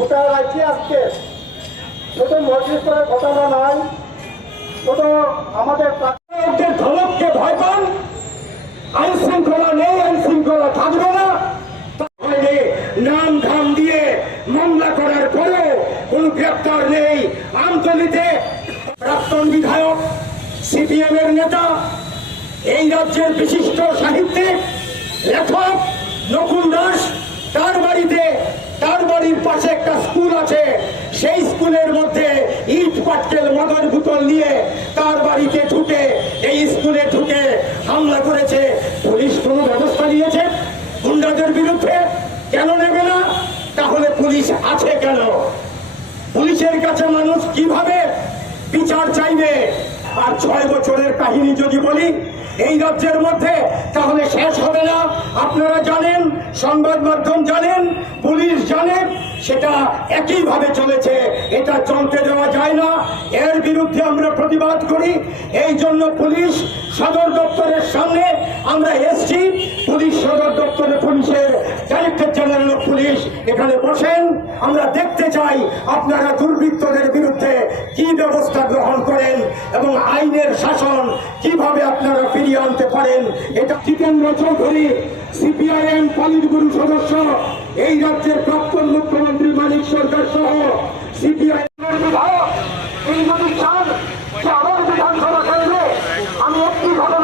গোটা রাজ্যে আজকে। মসজিদের ঘটনা শুধু আমাদের ধমককে ভয় পান। আইন শৃঙ্খলা নেই, আইন শৃঙ্খলা থাকবে না। নাম ধাম দিয়ে মামলা করার পরেও কোন গ্রেপ্তার নেই। আমতলিতে প্রাক্তন বিধায়ক সিপিএম এর নেতা, এই রাজ্যের বিশিষ্ট সাহিত্যিক, লেখক নকুল দাস তার বাড়িতে তার বাড়ির পাশে একটা স্কুল আছে। সেই স্কুলের মধ্যে ইট, পাটকেল, মদর বোতল নিয়ে তার বাড়িতে ঢুকে, এই স্কুলে ঢুকে হামলা করেছে। পুলিশ কোনো ব্যবস্থা নিয়েছে গুন্ডাদের বিরুদ্ধে? কেন নেবে না? তাহলে পুলিশ আছে কেন? পুলিশের কাছে মানুষ কীভাবে বিচার চাইবে? আর ছয় বছরের কাহিনী যদি বলি, এই রাজ্যের মধ্যে, তাহলে শেষ হবে না। আপনারা সংবাদ মাধ্যম জানেন, পুলিশ জানেন, সেটা একইভাবে চলেছে। এটা চলতে দেওয়া যায় না। এর বিরুদ্ধে আমরা প্রতিবাদ করি। এই জন্য পুলিশ সদর দপ্তরের সামনে আমরা এসছি। পুলিশ সদর দপ্তরে পুলিশের ডাইরেক্টর জেনারেল পুলিশ এখানে বসেন। আমরা দেখতে চাই আপনারা দুর্বৃত্তদের বিরুদ্ধে কি ব্যবস্থা গ্রহণ করেন এবং আইনের শাসন কীভাবে আপনারা ফিরিয়ে আনতে পারেন। এটা জিতেন্দ্র চৌধুরী সিপিআইএম পালিতগুরু সদস্য, এই রাজ্যের প্রাক্তন মুখ্যমন্ত্রী মানিক সরকার সহ সিপিআইএমের বিধায়ক তিনি যদি চান যে আমার বিধানসভা কেন্দ্রে আমি একটি ভাবে